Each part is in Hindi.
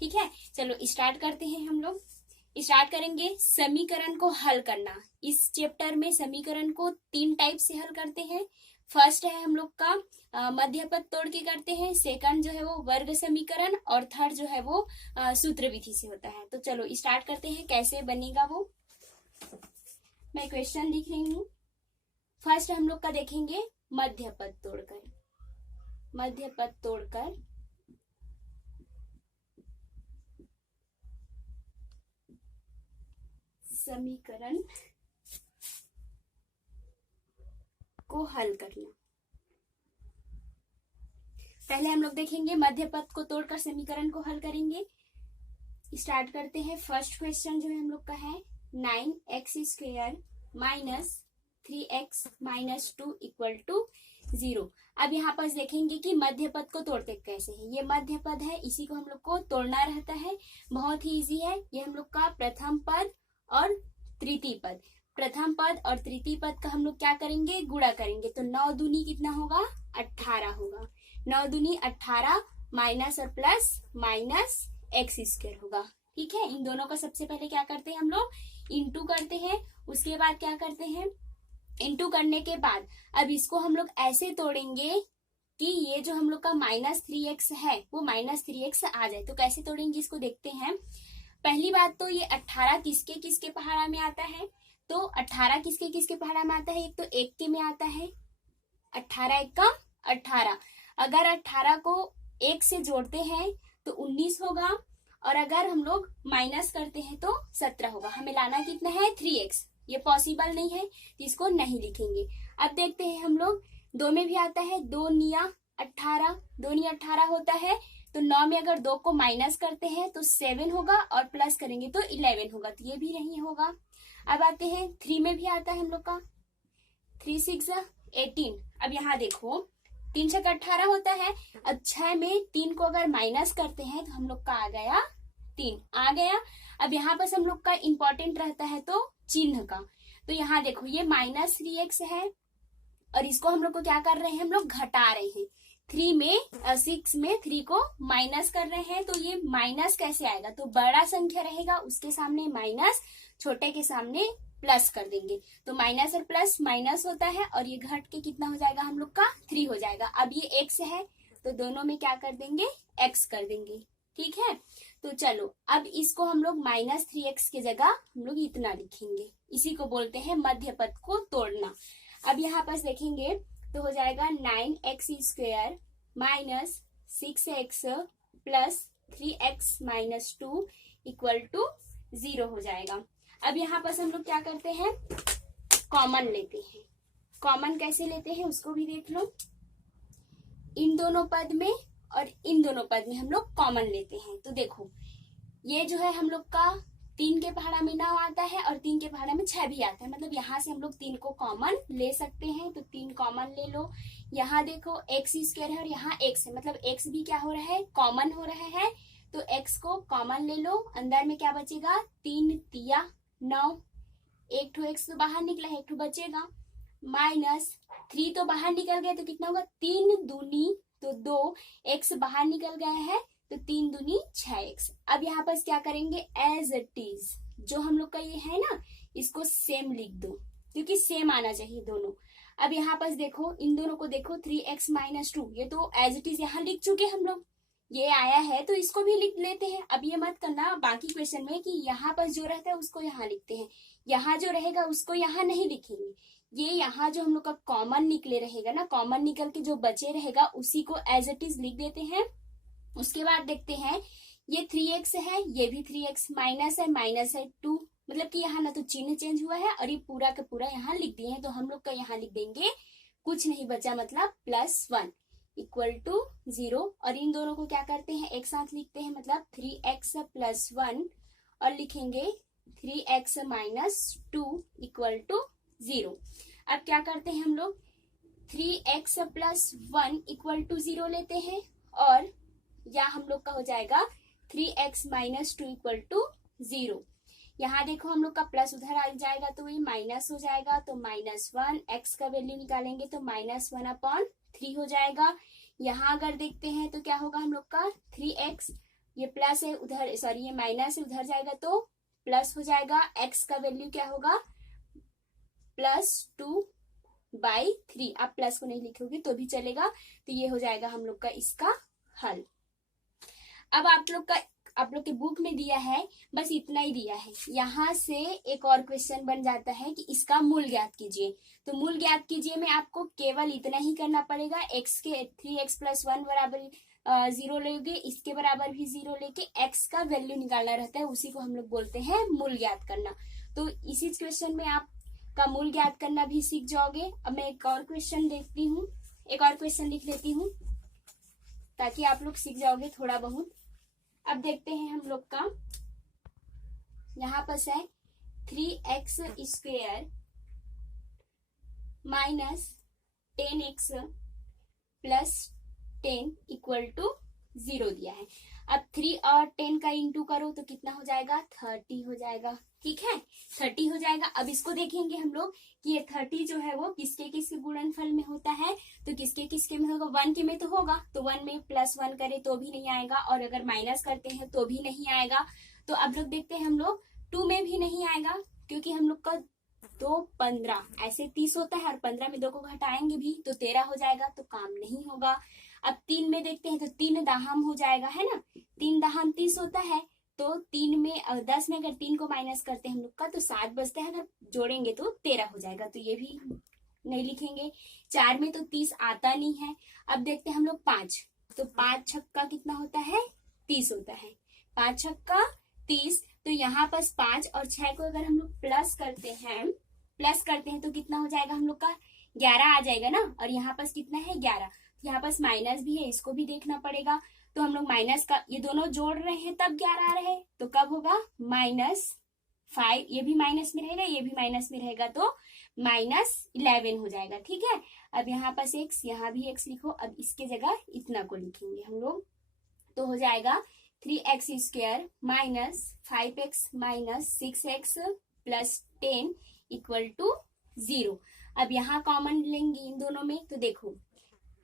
ठीक है, चलो स्टार्ट करते हैं। हम लोग स्टार्ट करेंगे समीकरण को हल करना। इस चैप्टर में समीकरण को 3 टाइप से हल करते हैं। फर्स्ट है हम लोग का मध्य पद तोड़ के करते हैं, सेकंड जो है वो वर्ग समीकरण, और थर्ड जो है वो सूत्र विधि से होता है। तो चलो स्टार्ट करते हैं, कैसे बनेगा वो मैं क्वेश्चन लिख रही हूँ। फर्स्ट हम लोग का देखेंगे मध्य पद तोड़कर। मध्य पद तोड़कर समीकरण को हल करना। पहले हम लोग देखेंगे मध्य पद को तोड़कर समीकरण को हल करेंगे। स्टार्ट करते हैं। फर्स्ट क्वेश्चन जो है हम लोग का है 9x² minus 3x minus 2 equal to 0। अब यहाँ पर देखेंगे कि मध्य पद को तोड़ते कैसे है। ये मध्य पद है, इसी को हम लोग को तोड़ना रहता है। बहुत ही इजी है। ये हम लोग का प्रथम पद और तृतीय पद, प्रथम पद और तृतीय पद का हम लोग क्या करेंगे, गुणा करेंगे। तो 9 दूनी कितना होगा, 18 होगा। 9 दूनी 18 माइनस और प्लस माइनस x² होगा। ठीक है, इन दोनों का सबसे पहले क्या करते हैं हम लोग, इंटू करते हैं। उसके बाद क्या करते हैं, इंटू करने के बाद अब इसको हम लोग ऐसे तोड़ेंगे कि ये जो हम लोग का -3x है वो -3x आ जाए। तो कैसे तोड़ेंगे इसको देखते हैं। पहली बात तो ये 18 किसके किसके पहाड़ा में आता है, तो 18 किसके किसके पहाड़ा में आता है, एक तो 1 के में आता है, 18 1 का 18। अगर 18 को 1 से जोड़ते हैं तो 19 होगा, और अगर हम लोग माइनस करते हैं तो 17 होगा। हमें लाना कितना है, 3x। ये पॉसिबल नहीं है तो इसको नहीं लिखेंगे। अब देखते हैं हम लोग, 2 में भी आता है, 2 निया 18, 2 निया 18 होता है। तो 9 में अगर 2 को माइनस करते हैं तो 7 होगा, और प्लस करेंगे तो 11 होगा, तो ये भी नहीं होगा। अब आते हैं 3 में भी आता है हम लोग का, 3 6 18। अब यहाँ देखो 3 6 18 होता है। अब 6 में 3 को अगर माइनस करते हैं तो हम लोग का आ गया 3 आ गया। अब यहाँ पर हम लोग का इंपॉर्टेंट रहता है तो चिन्ह का। तो यहाँ देखो ये -3x है, और इसको हम लोग को क्या कर रहे हैं, हम लोग घटा रहे हैं। 6 में 3 को माइनस कर रहे हैं, तो ये माइनस कैसे आएगा, तो बड़ा संख्या रहेगा उसके सामने माइनस, छोटे के सामने प्लस कर देंगे। तो माइनस और प्लस माइनस होता है, और ये घट के कितना हो जाएगा हम लोग का 3 हो जाएगा। अब ये x है तो दोनों में क्या कर देंगे, x कर देंगे। ठीक है, तो चलो अब इसको हम लोग -3x की जगह हम लोग इतना लिखेंगे। इसी को बोलते हैं मध्य पद को तोड़ना। अब यहाँ पर देखेंगे तो हो जाएगा 9x² minus 6x plus 3x minus 2 equal to 0 हो जाएगा। अब यहाँ पर हम लोग क्या करते हैं, कॉमन लेते हैं। कॉमन कैसे लेते हैं उसको भी देख लो। इन दोनों पद में और इन दोनों पद में हम लोग कॉमन लेते हैं। तो देखो ये जो है हम लोग का 3 के पहाड़ा में 9 आता है, और 3 के पहाड़ा में 6 भी आता है। मतलब यहाँ से हम लोग 3 को कॉमन ले सकते हैं। तो 3 कॉमन ले लो। यहाँ देखो x² है और यहाँ x है, मतलब x भी क्या हो रहा है, कॉमन हो रहा है। तो x को कॉमन ले लो। अंदर में क्या बचेगा, 3 तिया 9, एक ठो x तो बाहर निकला है, एक ठो बचेगा, माइनस 3 तो बाहर निकल गया, तो कितना होगा, 3 दूनी तो 2, x बाहर निकल गया है तो 3 दूनी 6x। अब यहाँ पर क्या करेंगे, एज इट इज जो हम लोग का ये है ना, इसको सेम लिख दो, क्योंकि सेम आना चाहिए दोनों। अब यहाँ पर देखो, इन दोनों को देखो, 3x माइनस 2, ये तो एज इट इज यहाँ लिख चुके हम लोग, ये आया है तो इसको भी लिख लेते हैं। अब ये मत करना बाकी क्वेश्चन में कि यहाँ पर जो रहता है उसको यहाँ लिखते हैं, यहाँ जो रहेगा उसको यहाँ नहीं लिखेंगे। ये यहाँ जो हम लोग का कॉमन निकले रहेगा ना, कॉमन निकल के जो बचे रहेगा उसी को एज इट इज लिख देते हैं। उसके बाद देखते हैं ये 3x है, ये भी 3x, माइनस है 2, मतलब कि यहाँ ना तो चिन्ह चेंज हुआ है, और ये पूरा का पूरा यहाँ लिख दिए हैं। तो हम लोग का यहाँ लिख देंगे, कुछ नहीं बचा, मतलब +1 इक्वल टू 0। और इन दोनों को क्या करते हैं, एक साथ लिखते हैं, मतलब 3x + 1, और लिखेंगे 3x माइनस 2 इक्वल टू 0। अब क्या करते हैं हम लोग, 3x + 1 इक्वल टू 0 लेते हैं, और या हम लोग का हो जाएगा 3x माइनस 2 इक्वल टू 0। यहाँ देखो हम लोग का प्लस उधर आ जाएगा तो ये माइनस हो जाएगा, तो -1, x का वैल्यू निकालेंगे तो -1/3 हो जाएगा। यहाँ अगर देखते हैं तो क्या होगा हम लोग का, 3x ये प्लस है उधर, सॉरी ये माइनस है उधर जाएगा तो प्लस हो जाएगा। एक्स का वैल्यू क्या होगा, +2/3। आप प्लस को नहीं लिखोगे तो भी चलेगा। तो ये हो जाएगा हम लोग का इसका हल। अब आप लोग के बुक में दिया है, बस इतना ही दिया है। यहाँ से एक और क्वेश्चन बन जाता है कि इसका मूल ज्ञात कीजिए। तो मूल ज्ञात कीजिए में आपको केवल इतना ही करना पड़ेगा, x के 3x + 1 बराबर 0 लोगे, इसके बराबर भी 0 लेके x का वैल्यू निकालना रहता है, उसी को हम लोग बोलते हैं मूल ज्ञात करना। तो इसी क्वेश्चन में आप का मूल ज्ञात करना भी सीख जाओगे। अब मैं एक और क्वेश्चन देखती हूँ, एक और क्वेश्चन लिख लेती हूँ ताकि आप लोग सीख जाओगे थोड़ा बहुत। अब देखते हैं हम लोग का, यहाँ पर है 3x² - 10x + 10 = 0 दिया है। अब 3 और 10 का इंटू करो तो कितना हो जाएगा, 30 हो जाएगा। ठीक है, 30 हो जाएगा। अब इसको देखेंगे हम लोग कि ये 30 जो है वो किसके किसके गुणनफल में होता है। तो किसके किसके में होगा, 1 के में तो होगा, तो 1 में +1 करे तो भी नहीं आएगा, और अगर माइनस करते हैं तो भी नहीं आएगा। तो अब लोग देखते हैं हम लोग 2 में भी नहीं आएगा, क्योंकि हम लोग का 2 15 ऐसे 30 होता है, और 15 में 2 को घटाएंगे भी तो 13 हो जाएगा, तो काम नहीं होगा। अब 3 में देखते हैं तो 3 दाहम हो जाएगा, है ना, 3 दाहम 30 होता है। तो 3 में 10 में अगर 3 को माइनस करते हैं हम लोग का तो 7 बचता है, अगर जोड़ेंगे तो 13 हो जाएगा, तो ये भी नहीं लिखेंगे। 4 में तो 30 आता नहीं है। अब देखते हैं हम लोग 5, तो 5 छक्का कितना होता है, 30 होता है, 5 छक्का 30। तो यहाँ पर 5 और 6 को अगर हम लोग प्लस करते हैं तो कितना हो जाएगा हम लोग का, 11 आ जाएगा ना, और यहाँ पर कितना है 11, यहाँ पर माइनस भी है, इसको भी देखना पड़ेगा। तो हम लोग माइनस का ये दोनों जोड़ रहे हैं तब 11 आ रहे हैं, तो कब होगा, -5, ये भी माइनस में रहेगा, ये भी माइनस में रहेगा, तो -11 हो जाएगा। ठीक है, अब यहाँ पर x, यहाँ भी x लिखो। अब इसके जगह इतना को लिखेंगे हम लोग, तो हो जाएगा 3x² - 5x - 6x + 10 = 0। अब यहाँ कॉमन लेंगे इन दोनों में, तो देखो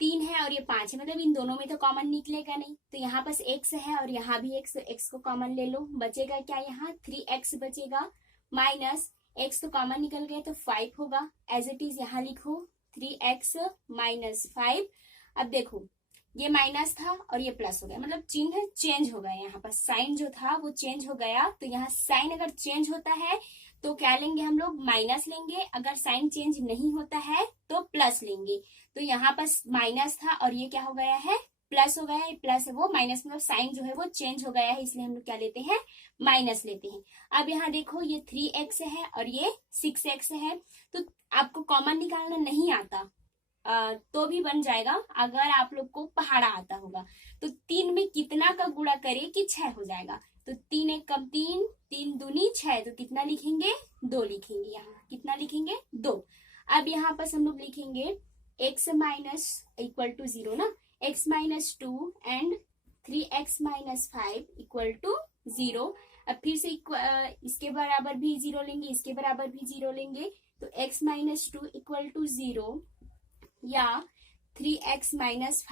3 है और ये 5 है, मतलब इन दोनों में तो कॉमन निकलेगा नहीं, तो यहाँ पास x है और यहाँ भी x, तो x को कॉमन ले लो, बचेगा क्या, यहाँ 3x बचेगा, माइनस x तो कॉमन निकल गया तो 5 होगा, एज इट इज यहाँ लिखो 3x - 5। अब देखो ये माइनस था और ये प्लस हो गया, मतलब चिन्ह चेंज हो गया, यहाँ पर साइन जो था वो चेंज हो गया। तो यहाँ साइन अगर चेंज होता है तो क्या लेंगे हम लोग, माइनस लेंगे, अगर साइन चेंज नहीं होता है तो प्लस लेंगे। तो यहाँ पर माइनस था और ये क्या हो गया है, प्लस हो गया है, प्लस है वो माइनस, मतलब साइन जो है वो चेंज हो गया है, इसलिए हम लोग क्या लेते हैं, माइनस लेते हैं। अब यहाँ देखो ये 3x है और ये 6x है, तो आपको कॉमन निकालना नहीं आता तो भी बन जाएगा, अगर आप लोग को पहाड़ा आता होगा। तो 3 में कितना का गुणा करे कि 6 हो जाएगा, तो 3 एक कम 3, 3 दूनी 6, तो कितना लिखेंगे, 2 लिखेंगे, यहाँ कितना लिखेंगे, 2। अब यहाँ पर हम लोग लिखेंगे x - = 0 ना, x - 2 एंड 3x - 5 = 0। अब फिर से इसके बराबर भी 0 लेंगे, इसके बराबर भी 0 लेंगे, तो x - 2 = 0 या 3x - 5 =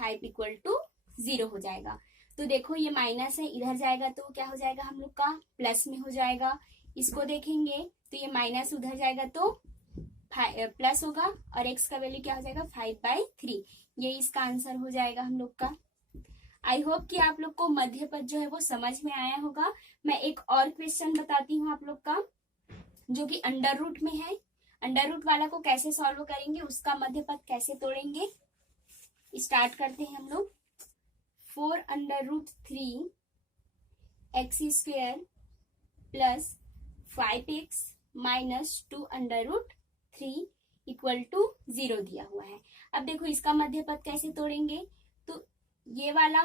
0 हो जाएगा। तो देखो ये माइनस है, इधर जाएगा तो क्या हो जाएगा हम लोग का, प्लस में हो जाएगा। इसको देखेंगे तो ये माइनस उधर जाएगा तो प्लस होगा, और x का वैल्यू क्या हो जाएगा, 5/3। ये इसका आंसर हो जाएगा हम लोग का। आई होप कि आप लोग को मध्य पद जो है वो समझ में आया होगा। मैं एक और क्वेश्चन बताती हूँ आप लोग का, जो कि अंडर रूट में है। अंडर रूट वाला को कैसे सॉल्व करेंगे, उसका मध्य पद कैसे तोड़ेंगे, स्टार्ट करते हैं हम लोग। 4√3 x² + 5x - 2√3 = 0 दिया हुआ है। अब देखो इसका मध्य पद कैसे तोड़ेंगे, तो ये वाला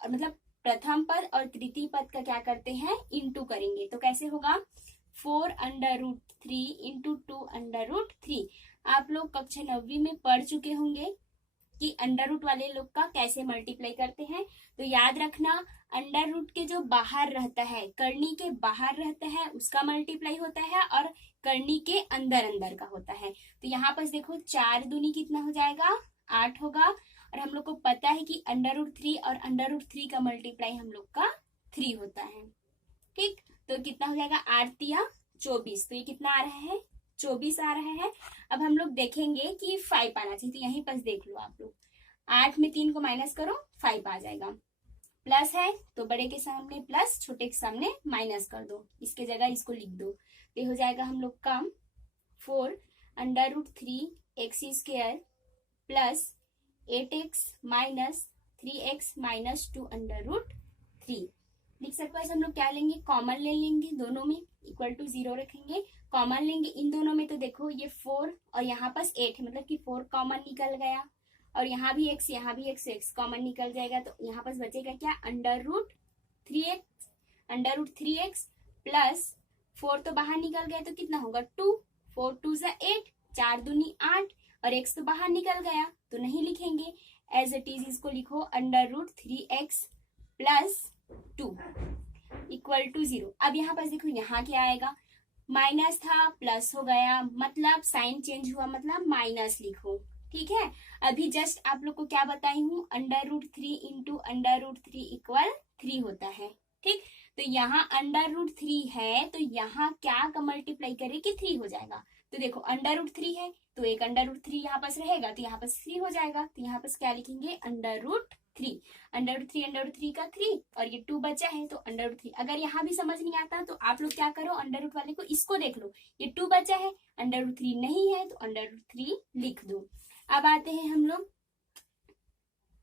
मतलब प्रथम पद और तृतीय पद का क्या करते हैं, इंटू करेंगे, तो कैसे होगा, 4√3 × 2√3। आप लोग कक्षा 9वीं में पढ़ चुके होंगे कि अंडर रूट वाले लोग का कैसे मल्टीप्लाई करते हैं। तो याद रखना, अंडर रूट के जो बाहर रहता है, करनी के बाहर रहता है, उसका मल्टीप्लाई होता है, और करनी के अंदर अंदर का होता है। तो यहाँ पर देखो 4 दूनी कितना हो जाएगा, 8 होगा, और हम लोग को पता है कि अंडर रूट 3 और अंडर रूट 3 का मल्टीप्लाई हम लोग का 3 होता है। ठीक, तो कितना हो जाएगा 8 तिया 24, तो ये कितना आ रहा है 24 आ रहा है। अब हम लोग देखेंगे कि 5 आना चाहिए, तो यहीं पर देख लो आप लोग, 8 में 3 को माइनस करो 5 आ जाएगा। प्लस है तो बड़े के सामने प्लस, छोटे के सामने माइनस कर दो, इसके जगह इसको लिख दो, तो हो जाएगा हम लोग का 4 under root 3 x square plus 8x minus 3x minus 2 under root 3। लिख सकते हैं हम लोग क्या लेंगे, कॉमन ले लेंगे, दोनों में इक्वल टू 0 रखेंगे, कॉमन लेंगे इन दोनों में, तो देखो ये 4 और यहाँ पास 8 है, मतलब कि 4 कॉमन निकल गया, और यहाँ भी x यहाँ भी x कॉमन निकल जाएगा, तो यहाँ पास बचेगा क्या अंडर रूट 3x प्लस 4 तो बाहर निकल गया, तो कितना होगा 2, 4 2 = 8, 4 दूनी 8, और x तो बाहर निकल गया तो नहीं लिखेंगे, एज इट इज इसको लिखो under root 3x plus 2 equal to 0। अब यहाँ पर देखो यहाँ क्या आएगा, माइनस था प्लस हो गया, मतलब साइन चेंज हुआ, मतलब माइनस लिखो। ठीक है, अभी जस्ट आप लोग को क्या बताई हूँ, under root 3 into under root 3 equal 3 होता है। ठीक, तो यहाँ अंडर रूट 3 है, तो यहाँ क्या का मल्टीप्लाई करे कि 3 हो जाएगा, तो देखो अंडर रूट 3 है तो एक अंडर रूट 3 यहाँ पास रहेगा, तो यहाँ पास 3 हो जाएगा, तो यहाँ पास क्या लिखेंगे अंडर रूट 3, अंडर रूट 3 का 3, और ये 2 बचा है तो अंडर रूट 3। अगर यहाँ भी समझ नहीं आता तो आप लोग क्या करो, अंडर रूट वाले को इसको देख लो, ये 2 बचा है, अंडर रूट 3 नहीं है तो अंडर रूट 3 लिख दो। अब आते हैं हम लोग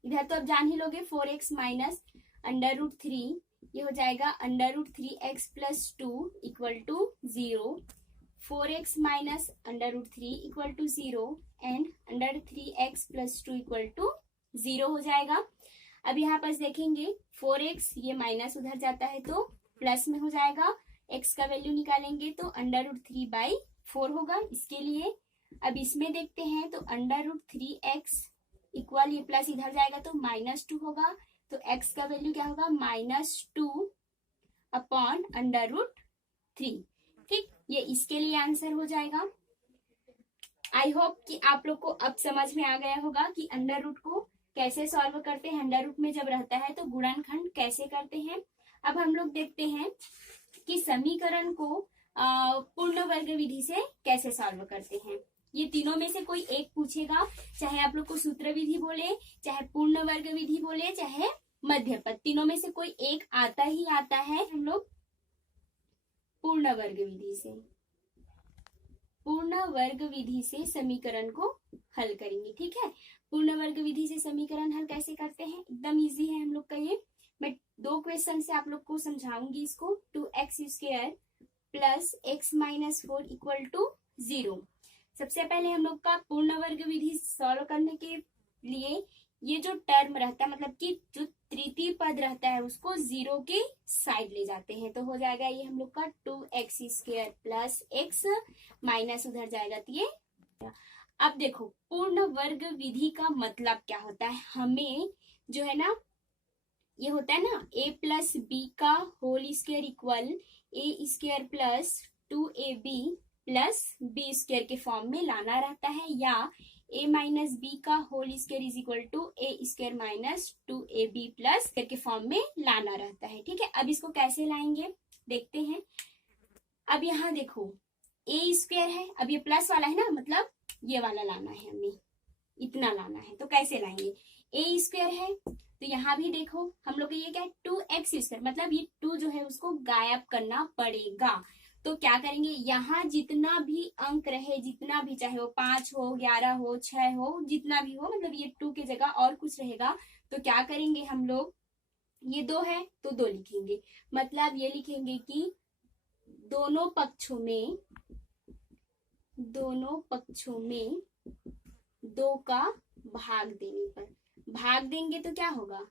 इधर, तो अब जान ही लोगे 4x माइनस अंडर रूट 3, ये हो जाएगा under root 3x plus 2 equal to 0, 4x minus under root 3 equal to 0 and under 3x plus 2 equal to 0 हो जाएगा। अब यहाँ पर देखेंगे 4x ये माइनस उधर जाता है तो प्लस में हो जाएगा, x का वैल्यू निकालेंगे तो अंडर रूट 3/4 होगा इसके लिए। अब इसमें देखते हैं तो अंडर रूट 3x इक्वल, ये प्लस इधर जाएगा तो -2 होगा, तो x का वैल्यू क्या होगा -2 अपॉन अंडर रूट 3। ठीक, ये इसके लिए आंसर हो जाएगा। आई होप कि आप लोग को अब समझ में आ गया होगा कि अंडर रूट को कैसे सॉल्व करते हैं, अंडर रूट में जब रहता है तो गुणनखंड कैसे करते हैं। अब हम लोग देखते हैं कि समीकरण को पूर्ण वर्ग विधि से कैसे सॉल्व करते हैं। ये तीनों में से कोई एक पूछेगा, चाहे आप लोग को सूत्र विधि बोले, चाहे पूर्ण वर्ग विधि बोले, चाहे मध्य पद, तीनों में से कोई एक आता ही आता है। हम लोग पूर्ण वर्ग विधि से समीकरण को हल करेंगे। ठीक है, पूर्ण वर्ग विधि से समीकरण हल कैसे करते हैं, एकदम इजी है हम लोग का ये। मैं 2 क्वेश्चन से आप लोग को समझाऊंगी इसको। 2x square plus x minus 4 equal to 0। सबसे पहले हम लोग का पूर्ण वर्ग विधि सॉल्व करने के लिए ये जो टर्म रहता है, मतलब कि जो तृतीय पद रहता है, उसको 0 के साइड ले जाते हैं, तो हो जाएगा ये हम लोग का 2x square plus x minus उधर जाएगा तो ये। अब देखो पूर्ण वर्ग विधि का मतलब क्या होता है, हमें जो है ना, ये होता है ना a प्लस बी का whole square equal a square plus 2ab plus b square के फॉर्म में लाना रहता है, या a माइनस बी का whole square is equal to a square minus 2ab plus के फॉर्म में लाना रहता है। ठीक है, अब इसको कैसे लाएंगे देखते हैं। अब यहाँ देखो a स्क्वायर है, अब ये प्लस वाला है ना, मतलब ये वाला लाना है, हमें इतना लाना है, तो कैसे लाएंगे, a स्क्वायर है तो यहाँ भी देखो हम लोग ये क्या है 2x स्क्वायर, मतलब ये 2 जो है उसको गायब करना पड़ेगा। तो क्या करेंगे, यहाँ जितना भी अंक रहे, जितना भी, चाहे वो 5 हो 11 हो 6 हो, जितना भी हो, मतलब ये 2 की जगह और कुछ रहेगा, तो क्या करेंगे हम लोग, ये 2 है तो 2 लिखेंगे, मतलब ये लिखेंगे कि दोनों पक्षों में 2 का भाग देने पर, भाग देंगे तो क्या होगा,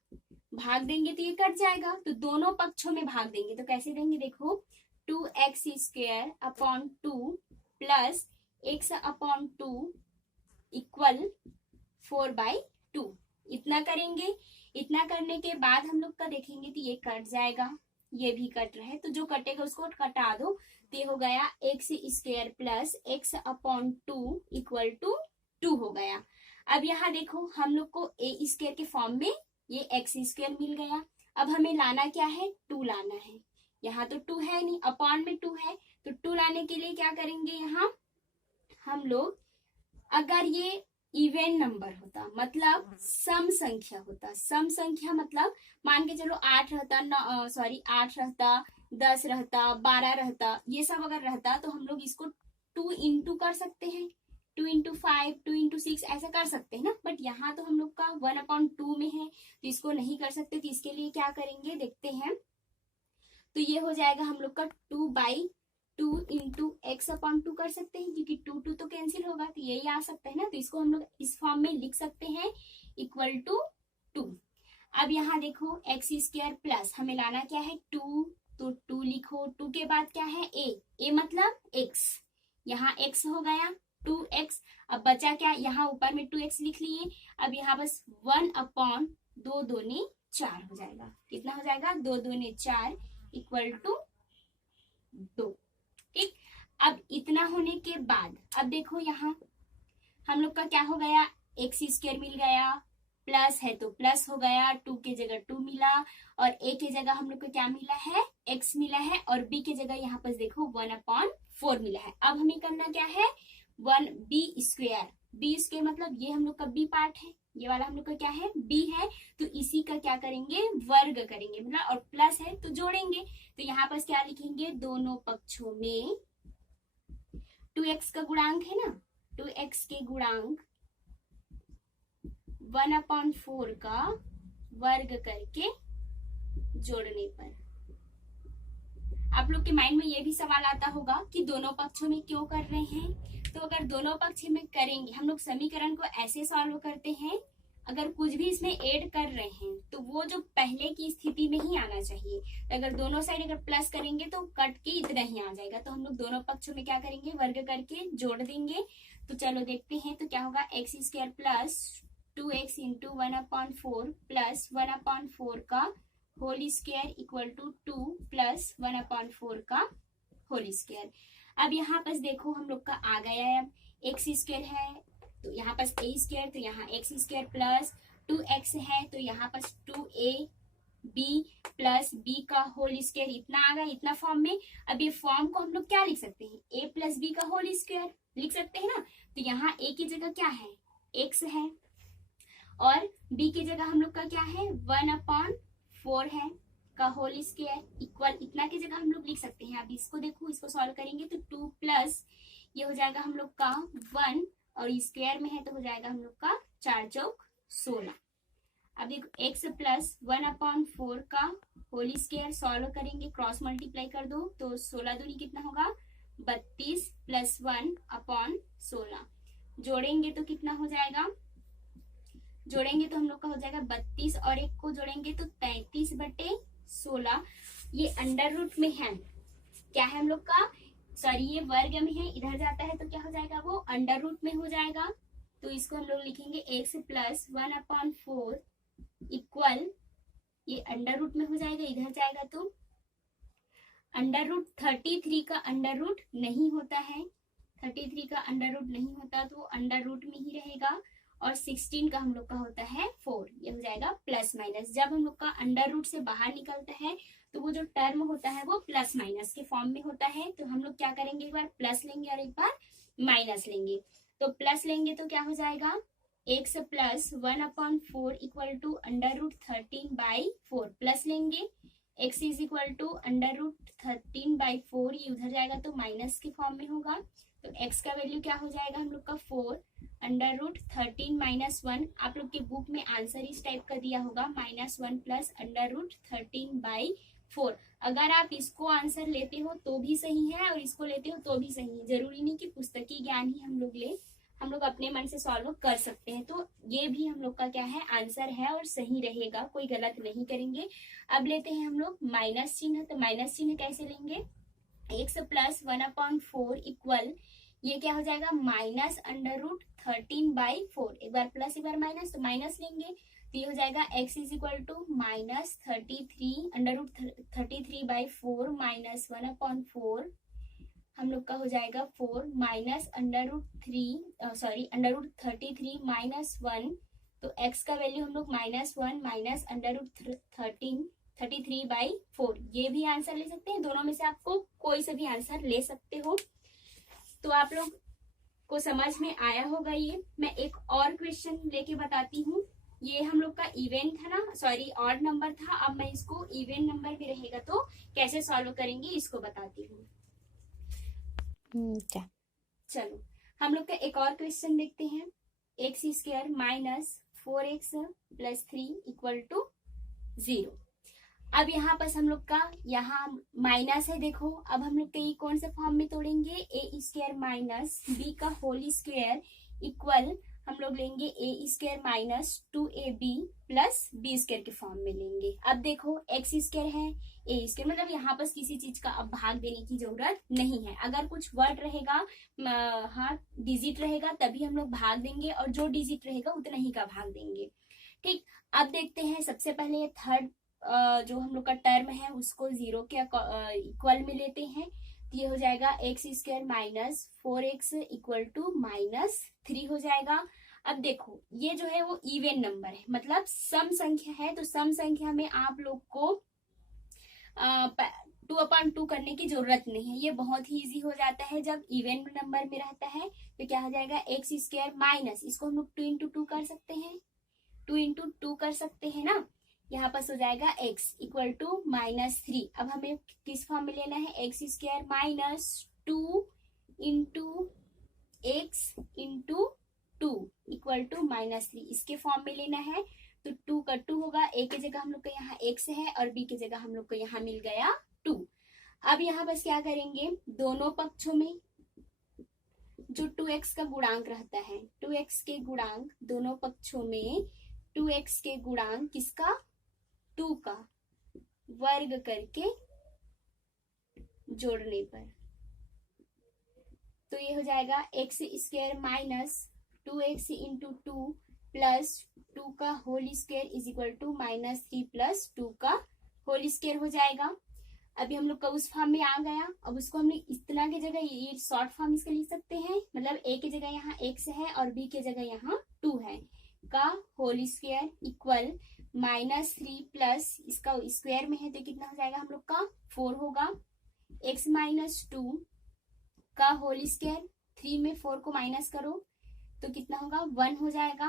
भाग देंगे तो ये कट जाएगा, तो दोनों पक्षों में भाग देंगे तो कैसे देंगे, देखो 2x square upon 2 plus x upon 2 equal 4/2, इतना करेंगे। इतना करने के बाद हम लोग का देखेंगे तो ये कट जाएगा, ये भी कट रहे, तो जो कटेगा उसको कटा दो, तो ये हो गया x square plus x upon 2 equal to 2 हो गया। अब यहाँ देखो हम लोग को a स्क्वायर के फॉर्म में ये x स्क्वायर मिल गया। अब हमें लाना क्या है, 2 लाना है। यहाँ तो 2 है नहीं, अपॉन में 2 है, तो 2 लाने के लिए क्या करेंगे, यहाँ हम लोग, अगर ये इवन नंबर होता, मतलब सम संख्या होता, सम संख्या मतलब मान के चलो 8 रहता, 8 रहता, 10 रहता, 12 रहता, ये सब अगर रहता तो हम लोग इसको 2 इंटू कर सकते हैं, 2 इंटू 5, 2 इंटू 6 ऐसा कर सकते हैं ना। बट यहाँ तो हम लोग का 1/2 में है, तो इसको नहीं कर सकते। तो इसके लिए क्या करेंगे देखते हैं। तो ये हो जाएगा हम लोग का 2/2 इंटू x/2 कर सकते हैं, क्योंकि 2 तो कैंसिल होगा, तो यही आ सकता है ना। तो इसको हम लोग इस फॉर्म में लिख सकते हैं, इक्वल टू 2। अब यहाँ देखो x² प्लस हमें लाना क्या है 2, तो 2 लिखो। 2 के बाद क्या है a मतलब x, यहाँ x हो गया 2x। अब बचा क्या, यहाँ ऊपर में 2x लिख लिए। अब यहाँ बस 1/2 दूनी 4 हो जाएगा। कितना हो जाएगा, 2 दूनी 4 इक्वल टू 2। ठीक, अब इतना होने के बाद अब देखो यहाँ हम लोग का क्या हो गया, x² मिल गया, प्लस है तो प्लस हो गया, 2 के जगह 2 मिला, और a के जगह हम लोग को क्या मिला है, x मिला है, और b के जगह यहाँ पर देखो 1/4 मिला है। अब हमें करना क्या है, 1b²। b² मतलब ये हम लोग का b पार्ट है, ये वाला हम लोग का क्या है, b है, तो इसी का क्या करेंगे, वर्ग करेंगे, मतलब और प्लस है तो जोड़ेंगे। तो यहाँ पर क्या लिखेंगे, दोनों पक्षों में 2x का गुणांक है ना, 2x के गुणांक 1/4 का वर्ग करके जोड़ने पर। आप लोग के माइंड में ये भी सवाल आता होगा कि दोनों पक्षों में क्यों कर रहे हैं। तो अगर दोनों पक्ष में करेंगे, हम लोग समीकरण को ऐसे सॉल्व करते हैं, अगर कुछ भी इसमें ऐड कर रहे हैं तो वो जो पहले की स्थिति में ही आना चाहिए। तो अगर दोनों साइड अगर प्लस करेंगे तो कट के इतना ही आ जाएगा। तो हम लोग दोनों पक्षों में क्या करेंगे, वर्ग करके जोड़ देंगे। तो चलो देखते हैं, तो क्या होगा, x² plus 2x into 1/4 plus 1/4 का whole square equal to 2 plus 1/4 का होल स्क्वायर। अब यहाँ पर देखो हम लोग का आ गया है, x² है तो यहाँ पर a² तो यहाँ x² प्लस 2x है तो यहाँ पर 2ab प्लस b का होल स्क्वायर, इतना आ गया, इतना फॉर्म में। अब ये फॉर्म को हम लोग क्या लिख सकते हैं, a प्लस b का होल स्क्वायर लिख सकते हैं ना। तो यहाँ a की जगह क्या है, x है, और b की जगह हम लोग का क्या है, 1/4 है का होल स्क्वायर इक्वल, इतना की जगह हम लोग लिख सकते हैं। अब इसको देखो, इसको सॉल्व करेंगे तो 2 प्लस ये हो जाएगा हम लोग का 1, और स्क्वायर में है तो हो जाएगा हम लोग का 4 चौक 16। अब देखो x प्लस 1/4 का होल स्क्वायर सॉल्व करेंगे, क्रॉस मल्टीप्लाई कर दो तो 16 दूनी कितना होगा, 32 प्लस 1/16। जोड़ेंगे तो कितना हो जाएगा, जोड़ेंगे तो हम लोग का हो जाएगा 32, और 1 को जोड़ेंगे तो 33/16। ये अंडर रूट में है, क्या है हम लोग का, सॉरी ये वर्ग में है, इधर जाता है तो क्या हो जाएगा, वो अंडर रूट में हो जाएगा। तो इसको हम लोग लिखेंगे x प्लस 1/4 इक्वल, ये अंडर रूट में हो जाएगा, इधर जाएगा तो अंडर रूट 33 का अंडर रूट नहीं होता है, 33 का अंडर रूट नहीं होता तो अंडर रूट में ही रहेगा, और 16 का हम लोग का होता है 4, ये हो जाएगा प्लस माइनस। जब हम लोग का अंडर रूट से बाहर निकलता है तो वो जो टर्म होता है वो प्लस माइनस के फॉर्म में होता है। तो हम लोग क्या करेंगे, एक बार प्लस लेंगे और एक बार माइनस लेंगे। तो प्लस लेंगे तो क्या हो जाएगा, x plus 1/4 equal to under root 13/4, plus लेंगे x is equal to under root 13/4, ये उधर जाएगा तो माइनस के फॉर्म में होगा। तो x का वैल्यू क्या हो जाएगा हम लोग का 4 अंडर रूट 13 माइनस 1। आप लोग के बुक में आंसर इस टाइप का दिया होगा, -1 प्लस अंडर रूट 13/4। अगर आप इसको आंसर लेते हो तो भी सही है और इसको लेते हो तो भी सही है, जरूरी नहीं कि पुस्तकीय ज्ञान ही हम लोग ले, हम लोग अपने मन से सॉल्व कर सकते हैं। तो ये भी हम लोग का क्या है, आंसर है और सही रहेगा, कोई गलत नहीं करेंगे। अब लेते हैं हम लोग माइनस चिन्ह। तो माइनस चिन्ह कैसे लेंगे, x प्लस 1/4 इक्वल, ये क्या हो जाएगा, माइनस अंडर रूट 13/4, एक बार प्लस एक बार माइनस, तो माइनस लेंगे तो ये हो जाएगा x is equal to -33 under root 33/4 minus 1/4, हम लोग का हो जाएगा 4 माइनस अंडर रूट 33 माइनस 1, तो x का वैल्यू हम लोग -1 माइनस अंडर रूट 13 33/4। ये भी आंसर ले सकते हैं, दोनों में से आपको कोई से भी आंसर ले सकते हो। तो आप लोग को समझ में आया होगा ये। मैं एक और क्वेश्चन लेके बताती हूँ। ये हम लोग का इवेंट था ना, सॉरी ऑड नंबर था, अब मैं इसको इवेंट नंबर भी रहेगा तो कैसे सॉल्व करेंगे इसको बताती हूँ। चलो हम लोग का एक और क्वेश्चन देखते हैं। x² minus 4x plus 3 equal to 0। अब यहाँ पर हम लोग का यहाँ माइनस है, देखो अब हम लोग ये कौन से फॉर्म में तोड़ेंगे, a² माइनस b का होल स्क्वायर इक्वल हम लोग लेंगे a² minus 2ab plus b² के फॉर्म में लेंगे। अब देखो x² है, a² मतलब यहाँ पर किसी चीज का अब भाग देने की जरूरत नहीं है। अगर कुछ वर्ड रहेगा, हाँ डिजिट रहेगा तभी हम लोग भाग देंगे, और जो डिजिट रहेगा उतना ही का भाग देंगे। ठीक, अब देखते हैं सबसे पहले थर्ड जो हम लोग का टर्म है उसको 0 के इक्वल में लेते हैं। ये हो जाएगा x² minus 4x equal to minus 3 हो जाएगा। अब देखो ये जो है वो इवन नंबर है, मतलब सम संख्या है, तो सम संख्या में आप लोग को 2/2 करने की जरूरत नहीं है, ये बहुत ही इजी हो जाता है जब इवन नंबर में रहता है। तो क्या हो जाएगा x² माइनस, इसको हम लोग 2 into 2 कर सकते हैं, 2 into 2 कर सकते हैं ना। यहाँ पर हो जाएगा x इक्वल टू माइनस 3। अब हमें किस फॉर्म में लेना है, x² minus 2 into x into 2 equal to minus 3, इसके फॉर्म में लेना है। तो 2 का 2 होगा, a की जगह हम लोग को यहाँ x है और b की जगह हम लोग को यहाँ मिल गया 2। अब यहाँ बस क्या करेंगे, दोनों पक्षों में जो 2x का गुणांक रहता है, 2x के गुणांक दोनों पक्षों में 2x के गुणांक किसका, 2 का वर्ग करके जोड़ने पर, तो ये हो जाएगा x² minus 2x into 2 plus 2 का whole square is equal to minus 3 plus 2 का होल स्क्वायर हो जाएगा। अभी हम लोग का उस फॉर्म में आ गया। अब उसको हमने इतना की जगह ये शॉर्ट फॉर्म इसका लिख सकते हैं, मतलब a की जगह यहाँ x है और b की जगह यहाँ 2 है का whole square equal minus 3 plus इसका स्क्वायर में है तो कितना हो जाएगा हम लोग का 4 होगा। x माइनस 2 का होल स्क्वायर, 3 में 4 को माइनस करो तो कितना होगा 1 हो जाएगा।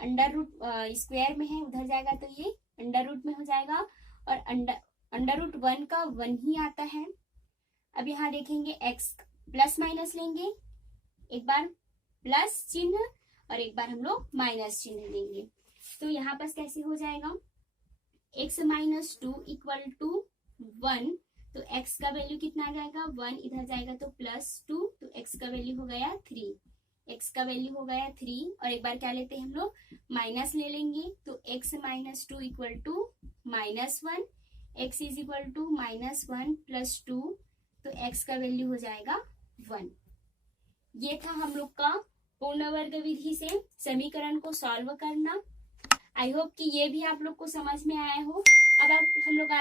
अंडर रूट स्क्वायर में है उधर जाएगा तो ये अंडर रूट में हो जाएगा, और अंडर रूट 1 का 1 ही आता है। अब यहाँ देखेंगे x प्लस माइनस लेंगे, एक बार प्लस चिन्ह और एक बार हम लोग माइनस चिन्ह लेंगे, तो यहाँ पर कैसे हो जाएगा x माइनस 2 इक्वल टू 1, तो x का वैल्यू कितना आ जाएगा 1, इधर जाएगा तो प्लस 2, तो x का वैल्यू हो गया 3, x का वैल्यू हो गया 3, और एक बार क्या लेते हैं हम लोग माइनस ले लेंगे, तो x minus 2 equal to minus 1, x is equal to minus 1 plus 2, तो x का वैल्यू हो जाएगा 1। ये था हम लोग का पूर्ण वर्ग विधि से समीकरण को सॉल्व करना। आई होप कि ये भी आप लोग को समझ में आया हो। अब हम लोग